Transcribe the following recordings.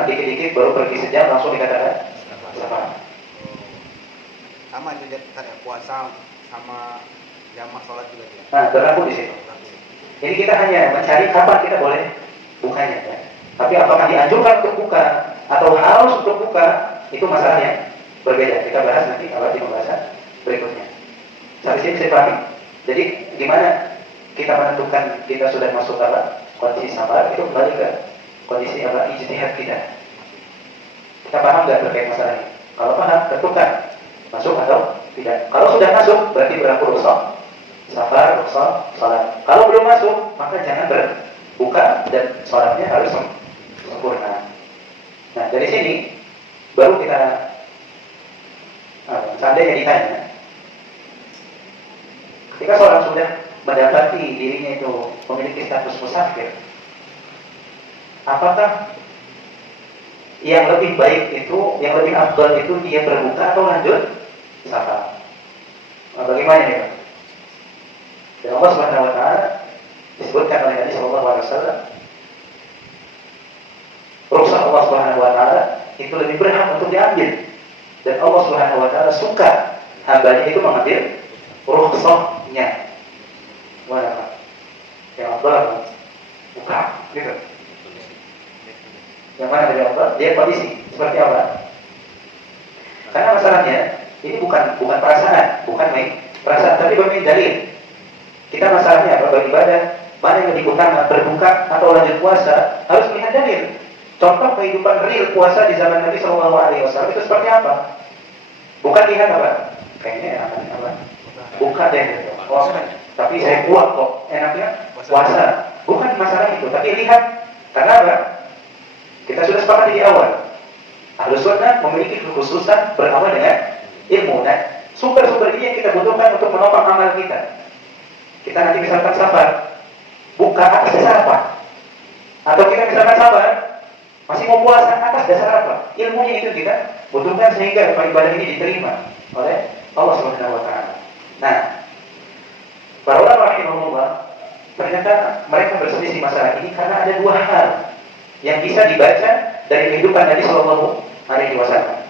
Jangan dikit-dikit baru pergi sejam langsung dikatakan safar. Sama juga puasa sama jamaah sholat juga ya. Nah, berlaku di situ. Jadi kita hanya mencari kapan kita boleh bukanya ya. Tapi apakah dianjurkan untuk buka atau harus untuk buka, itu masalah yang berbeda. Kita bahas nanti di pembahasan berikutnya. Sampai sini saya pahami. Jadi gimana kita menentukan kita sudah masuk kondisi safar, itu kembali ke kondisi ijtihad kita. Kita paham nggak terkait masalah ini? Kalau paham, tentukan masuk atau tidak. Kalau sudah masuk, berarti berlaku rukhsah safar, rukhsah salat. Kalau belum masuk, maka jangan berbuka dan salatnya harus sempurna. Nah, dari sini baru kita seandainya ditanya, ketika seorang sudah mendapati dirinya itu memiliki status musafir, apakah yang lebih baik itu, yang lebih afdal itu dia berbuka atau lanjut safar? Bagaimana ya? Dan Allah Subhanahu wa taala disebutkan oleh Nabi sallallahu alaihi wasallam, rukhsah Allah Subhanahu wa taala itu lebih berhak untuk diambil. Dan Allah Subhanahu wa taala suka hambanya itu mengambil rukhsahnya. Mana? Yang afdal buka, gitu. Yang mana dari Allah? Dia kondisi seperti apa? Karena masalahnya ini bukan perasaan, bukan perasaan, tapi bermain dalil. Kita masalahnya apa? Beribadah, mana yang lebih utama, berbuka atau lanjut puasa, harus melihat dalil. Contoh kehidupan real puasa di zaman Nabi Shallallahu Alaihi Wasallam itu seperti apa? Bukan lihat apa? Kayaknya apa? Buka deh. Oh, tapi saya kuat kok. Enaknya puasa. Bukan masalah itu, tapi lihat. Karena apa? Kita sudah sepakat di awal. Ahlus Sunnah memiliki kekhususan berawal dengan ilmu. Nah, sumber-sumber ini yang kita butuhkan untuk menopang amal kita. Kita nanti misalkan safar, buka atas dasar apa? Atau kita misalkan safar, masih mau puasa atas dasar apa? Ilmunya itu kita butuhkan sehingga ibadah ini diterima oleh Allah Subhanahu wa taala. Nah, para ulama rahimahullah ternyata mereka berselisih masalah ini karena ada dua hal yang bisa dibaca dari kehidupan Nabi Shallallahu Alaihi Wasallam.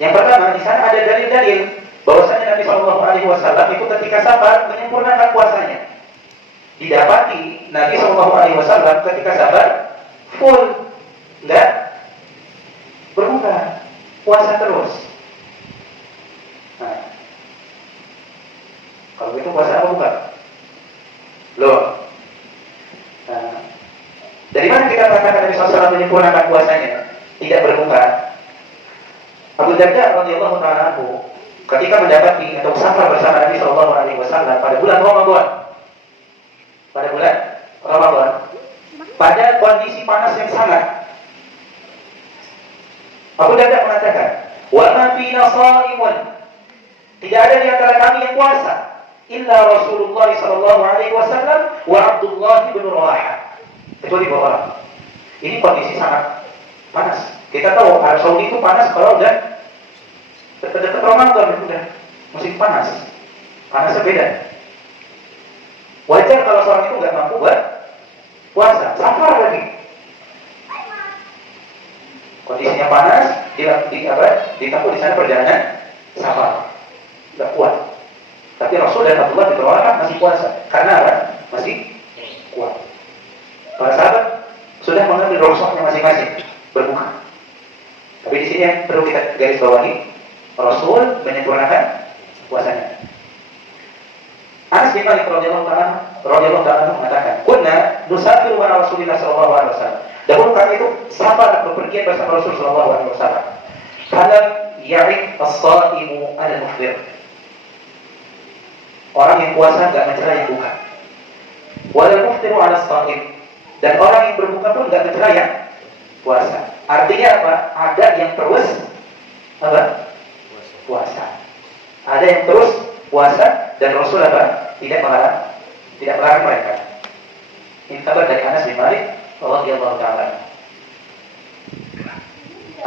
Yang pertama, di sana ada dalil-dalil bahwasanya Nabi Shallallahu Alaihi Wasallam itu ketika safar menyempurnakan puasanya. Didapati Nabi Shallallahu Alaihi Wasallam ketika safar full, enggak berbuka, puasa terus. Nah, kalau itu puasa apa bukan? Loh. Nah, dari mana kita mengatakan Nabi SAW menyempurnakan puasanya, tidak berbuka? Abu Darda radhiyallahu ta'ala anhu ketika mendapati atau safar bersama Nabi Shallallahu Alaihi Wasallam pada bulan Ramadan, pada kondisi panas yang sangat, Abu Darda mengatakan, wa ma fina shaimun, tidak ada di antara kami yang puasa, illa Rasulullah Shallallahu Alaihi Wasallam wa Abdullah bin Rawaha, kecuali dua orang. Ini kondisi sangat panas. Kita tahu Arab Saudi itu panas kalau udah dekat-dekat Ramadan, udah musim panas. Panasnya beda. Wajar kalau seorang itu nggak mampu buat puasa, safar lagi. Kondisinya panas, ditempuh di sana perjalanan safar, nggak kuat. Tapi Rasul dan Abdullah bin Rawaha masih puasa. Karena apa? Masih kuat. Para sahabat sudah mengambil rukhsahnya masing-masing berbuka. Tapi di sini yang perlu kita garis bawahi, Rasul menyempurnakan puasanya. Anas bin Malik radhiyallahu ta'ala mengatakan, "Kunna nusafiru ma'a Rasulillah sallallahu alaihi wasallam." Dahulu kami itu safar bepergian bersama Rasul sallallahu alaihi wasallam. Falam ya'ib as-sha'imu 'ala al-muftir. Orang yang puasa enggak mencela yang buka. Wal muftiru 'ala as-sha'im. Dan orang yang berbuka pun enggak mencela yang puasa. Artinya apa? Ada yang terus apa? Puasa. Ada yang terus puasa dan Rasul apa? Tidak melarang mereka. Ini kabar dari Anas bin Malik radhiyallahu ta'ala.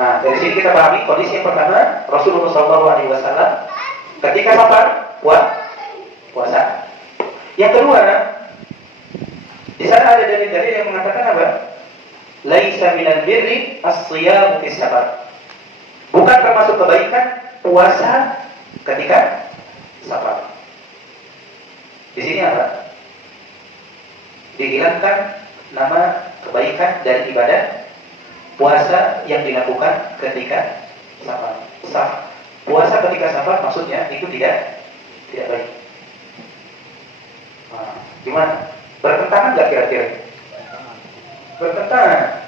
Nah, dari sini kita pahami kondisi yang pertama, Rasulullah sallallahu alaihi wasallam ketika safar puasa. Yang kedua, di sana ada dalil-dalil yang mengatakan apa? laisa minal birri as-siyamu fis safar. Bukan termasuk kebaikan puasa ketika safar. Di sini apa? Dihilangkan nama kebaikan dari ibadah puasa yang dilakukan ketika safar. Puasa ketika safar maksudnya itu tidak baik. Nah, gimana? Bertentangan nggak kira-kira? Bertentangan.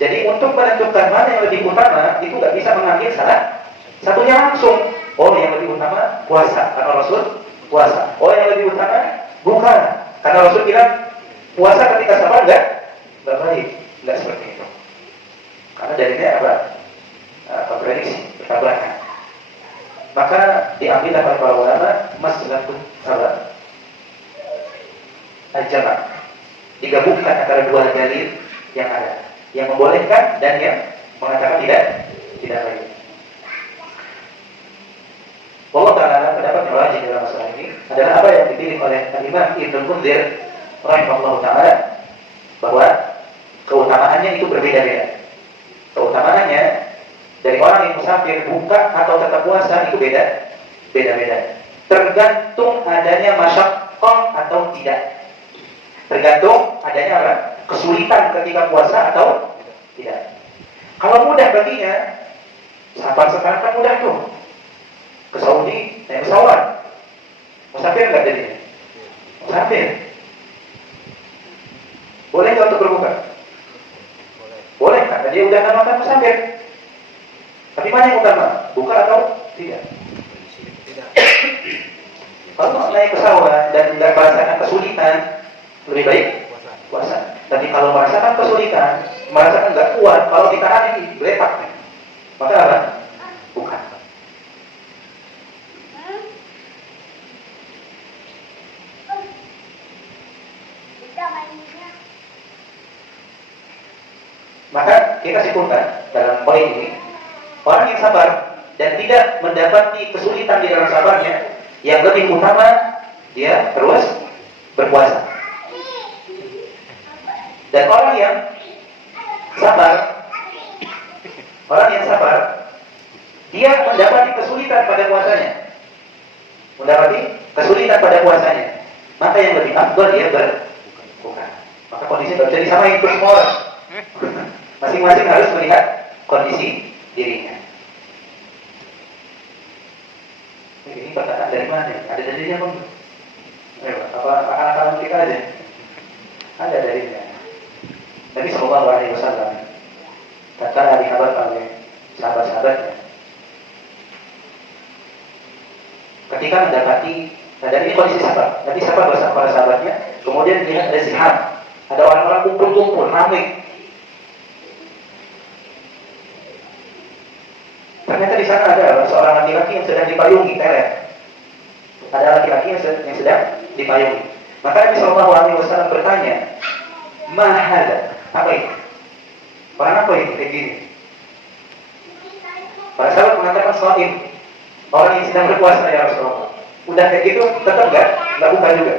Jadi untuk menentukan mana yang lebih utama itu nggak bisa mengambil salah satunya langsung. Oh, yang lebih utama puasa karena Rasul puasa. Oh, yang lebih utama bukan karena Rasul bilang puasa ketika safar nggak baik, nggak seperti itu. Karena dalilnya apa? Kontradiksi, bertabrakan. Maka diambil oleh para ulama maslahatun salat al-jama', digabungkan antara dua dalil yang ada, yang membolehkan dan yang mengatakan tidak baik. Allah Ta'ala pendapat yang rajih dalam masalah ini adalah apa yang dipilih oleh Imam Ibnul Munzir rahimahullah Ta'ala, bahwa keutamaannya itu berbeda-beda. Keutamaannya dari orang yang musafir buka atau tetap puasa itu beda-beda. Tergantung adanya masyaqqah atau tidak. Tergantung adanya apa? Kesulitan ketika puasa atau tidak. Kalau mudah baginya, safar sekarang kan mudah tuh. Ke Saudi naik pesawat. Musafir nggak jadinya? Musafir. Boleh nggak untuk berbuka? Boleh, karena dia udah namakan musafir. Tapi mana yang utama? Buka atau tidak? Kalau naik pesawat dan nggak merasakan kesulitan, lebih baik puasa. Tapi kalau merasakan kesulitan, merasakan nggak kuat, kalau ditahan ini belepak, maka apa? Bukan. Maka kita simpulkan dalam poin ini, orang yang sabar dan tidak mendapati kesulitan di dalam sabarnya, yang lebih utama dia terus berpuasa. Dan orang yang sabar, dia mendapati kesulitan pada puasanya, maka yang lebih afdal dia berbuka. Maka kondisi tidak bisa disamain untuk semua orang. Masing-masing harus melihat kondisi dirinya. Ini perkataan dari mana? Ada dalilnya apa? Apa akal-akalan kita aja? Ada dalilnya. Nabi Sallallahu Alaihi Wasallam tatkala dikabarkan oleh sahabat-sahabatnya, ketika mendapati, dan ini kondisi sahabat, Nabi sahabat bersama para sahabatnya, kemudian melihat ada ziham, ada orang-orang kumpul-kumpul, ramai. Ternyata di sana ada seorang laki-laki yang sedang dipayungi teler. Ada laki-laki yang sedang dipayungi. Maka Nabi Sallallahu Alaihi Wasallam bertanya, "Mahada?" Apa itu? Orang apa itu? Kayak gini. Para sahabat mengatakan shaim, orang yang sedang berpuasa ya Rasulullah. Udah kayak gitu, tetap nggak buka juga.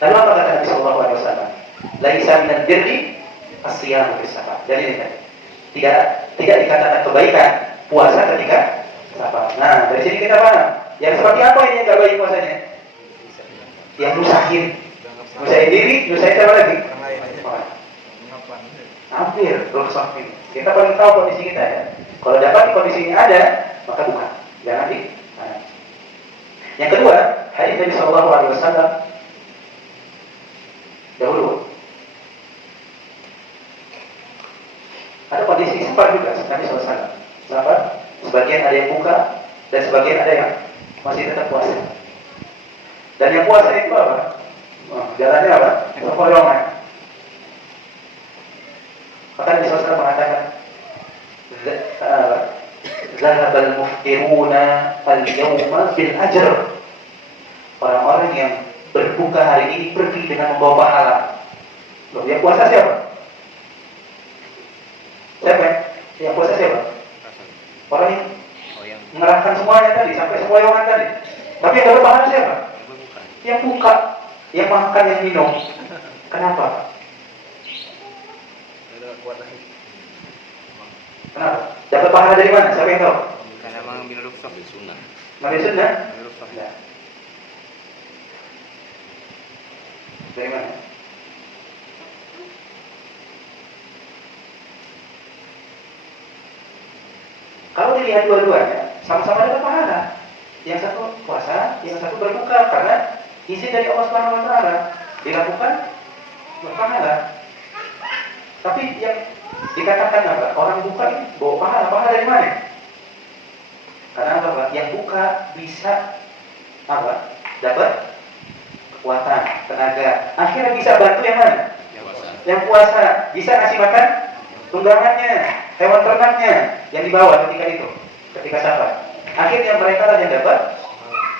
Lalu apa kata Nabi Sallallahu Alaihi Wasallam? Laisa minal birri as-siyamu fis safar. Jadi tidak dikatakan kebaikan puasa ketika safar. Nah, dari sini kita paham. Yang seperti apa ini yang nggak baik puasanya? Yang nyusahin diri, nyusahin siapa lagi? Hampir rusak ini. Kita paling tahu kondisi kita ya. Kalau dapat kondisi ini ada, maka bukan. Jangan di. Nah. Yang kedua, hadis Nabi Sallallahu Alaihi Wasallam dahulu. Ada kondisi safar juga Nabi SAW. Safar, sebagian ada yang buka dan sebagian ada yang masih tetap puasa. Dan yang puasa itu apa? Jalannya apa? Sempoyongan. Maka Nabi SAW mengatakan, "Zahabal muftiruna al-yawma bil ajr." Orang-orang yang berbuka hari ini pergi dengan membawa pahala. Loh, yang puasa siapa? Siapa? Yang puasa siapa? Orang yang mengerahkan semuanya tadi, sampai sempoyongan tadi. Tapi yang dapat pahala siapa? Bukan. Yang buka, yang makan, yang minum. Kenapa? Udah kuat lagi. Kenapa? Dapat pahala dari mana? Siapa yang tahu? Karena mengambil rukhsah di sunnah. Nabi Sunnah? Ambil rukhsah. Tidak. Dari mana? Kalau dilihat dua-duanya, sama-sama dapat pahala. Yang satu puasa, yang satu berbuka karena izin dari Allah Subhanahu wa taala. Dilakukan berpahala. Tapi yang dikatakan apa? Orang buka ini bawa pahala. Pahala dari mana? Karena apa, Pak? Yang buka bisa apa? Dapat kekuatan, tenaga. Akhirnya bisa bantu yang mana? Yang puasa. Bisa ngasih makan tunggangannya, hewan ternaknya yang dibawa ketika safar. Akhirnya mereka lah yang dapat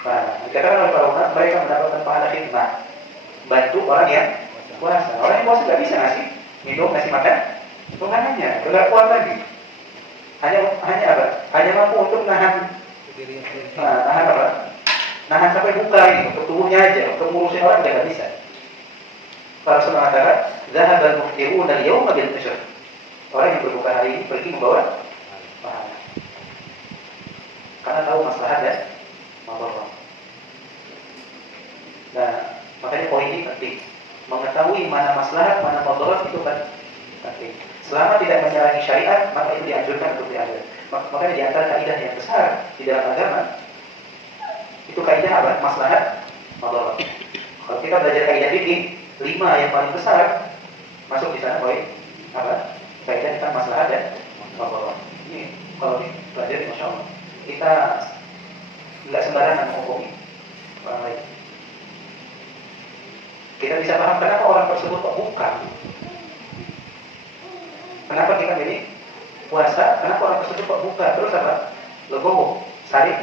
pahala. Dikatakan oleh para ulama, mereka mendapatkan pahala khidmah, bantu orang yang puasa. Orang yang puasa nggak bisa ngasih minum, ngasih makan tunggangannya, nggak kuat lagi. Hanya apa? Hanya mampu untuk nahan apa? Nahan sampai buka ini untuk tubuhnya aja, untuk ngurusin orang dia nggak bisa. Para ulama mengatakan, "Dzahaba al-muftiruna al-yawma bil ujur." Orang yang berbuka hari ini pergi membawa pahala. Karena tahu maslahat dan madarah. Nah, makanya poin ini penting. Mengetahui mana maslahat, mana madarah itu penting. Selama tidak menyalahi syariat, maka itu dianjurkan untuk diambil. Makanya di antara kaidah yang besar di dalam agama itu kaidah apa? Maslahat, madarah. Kalau kita belajar kaidah fikih, 5 yang paling besar masuk di sana poin apa? Kaidah tentang maslahat dan madarah. Ini kalau dipelajari, masya Allah, kita nggak sembarangan menghukumi orang lain. Kita bisa paham kenapa orang tersebut kok bukan. Kenapa kita milih puasa? Kenapa orang tersebut kok buka? Terus apa? Legowo, saling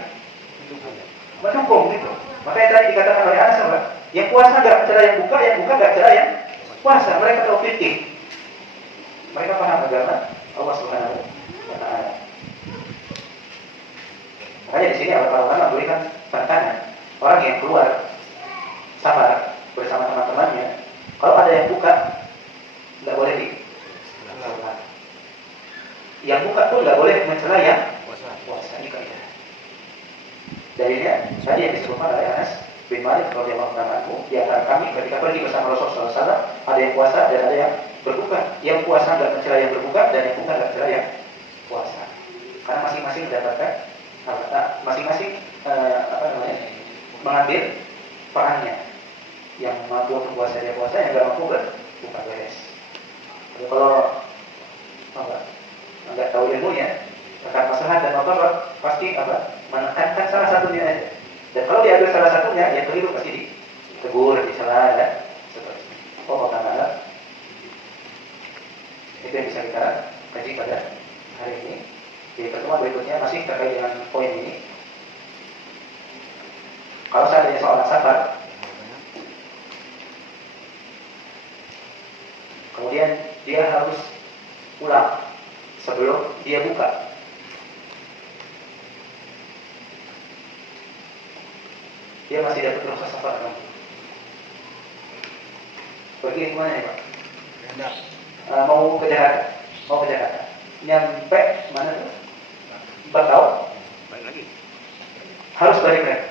mendukung gitu. Makanya tadi dikatakan oleh Anas apa? Yang puasa nggak celah yang buka nggak celah yang puasa. Mereka tahu fikih. Mereka paham agama Allah Subhanahu wa taala. Makanya di sini para ulama memberikan pantangan orang yang keluar safar bersama teman-temannya. Kalau ada yang buka, nggak boleh di. Yang buka pun nggak boleh mencela yang puasa. Ini kaidah. Dalilnya tadi yang disebutkan oleh Anas bin Malik radhiyallahu anhu, di antara kami ketika pergi bersama Rasulullah SAW, ada yang puasa dan ada yang berbuka. Yang puasa nggak mencela yang berbuka dan yang buka nggak mencela yang puasa. Karena masing-masing mendapatkan masing-masing mengambil perannya. Yang mampu untuk puasa dia puasa, yang nggak mampu berbuka beres. Jadi kalau nggak tahu ilmunya, akan masalah dan masalah pasti menekankan salah satunya aja. Dan kalau diambil salah satunya, yang keliru pasti ditegur, dicela dan seterusnya. Bagaimana? Itu yang bisa kita kaji pada hari ini. Di pertemuan berikutnya masih terkait dengan poin ini. Kalau seandainya seorang safar, kemudian dia harus pulang sebelum dia buka. Dia masih dapat rukhsah safar kan? Pergi kemana ya Pak? Mau ke Jakarta. Nyampe mana tuh? 4 tahun? Balik lagi. Harus balik lagi.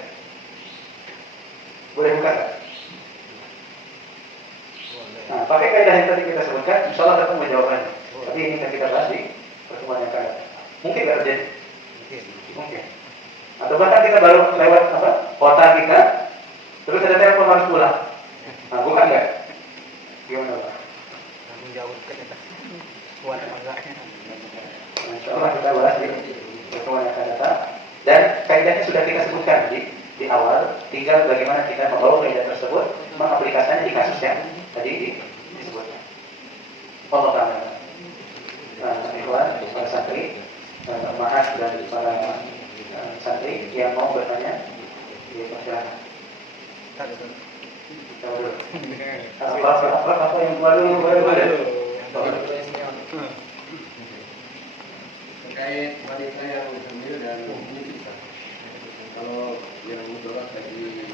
Boleh buka nggak? Nah, pakai kaidah yang tadi kita sebutkan, insya Allah ketemu jawabannya. Tapi ini kan kita bahas di pertemuan yang akan datang. Mungkin nggak terjadi? Mungkin. Atau bahkan kita baru lewat kota kita, terus ada telepon harus pulang. Nah, bukan nggak? Gimana Pak? Langsung jauh ke kita. Kuat apa enggaknya? Insya Allah kita bahas di pertemuan yang akan datang. Dan kaidahnya sudah kita sebutkan di awal. Tinggal bagaimana kita membawa kaidah tersebut, mengaplikasikannya di kasus yang tadi disebutkan. Allah Ta'ala. Ikhwan, para santri, mahas dan para santri yang mau bertanya, dipersilakan. Apa yang baru? Terkait wanita yang hamil dan ini bisa. Kalau yang mudarat lagi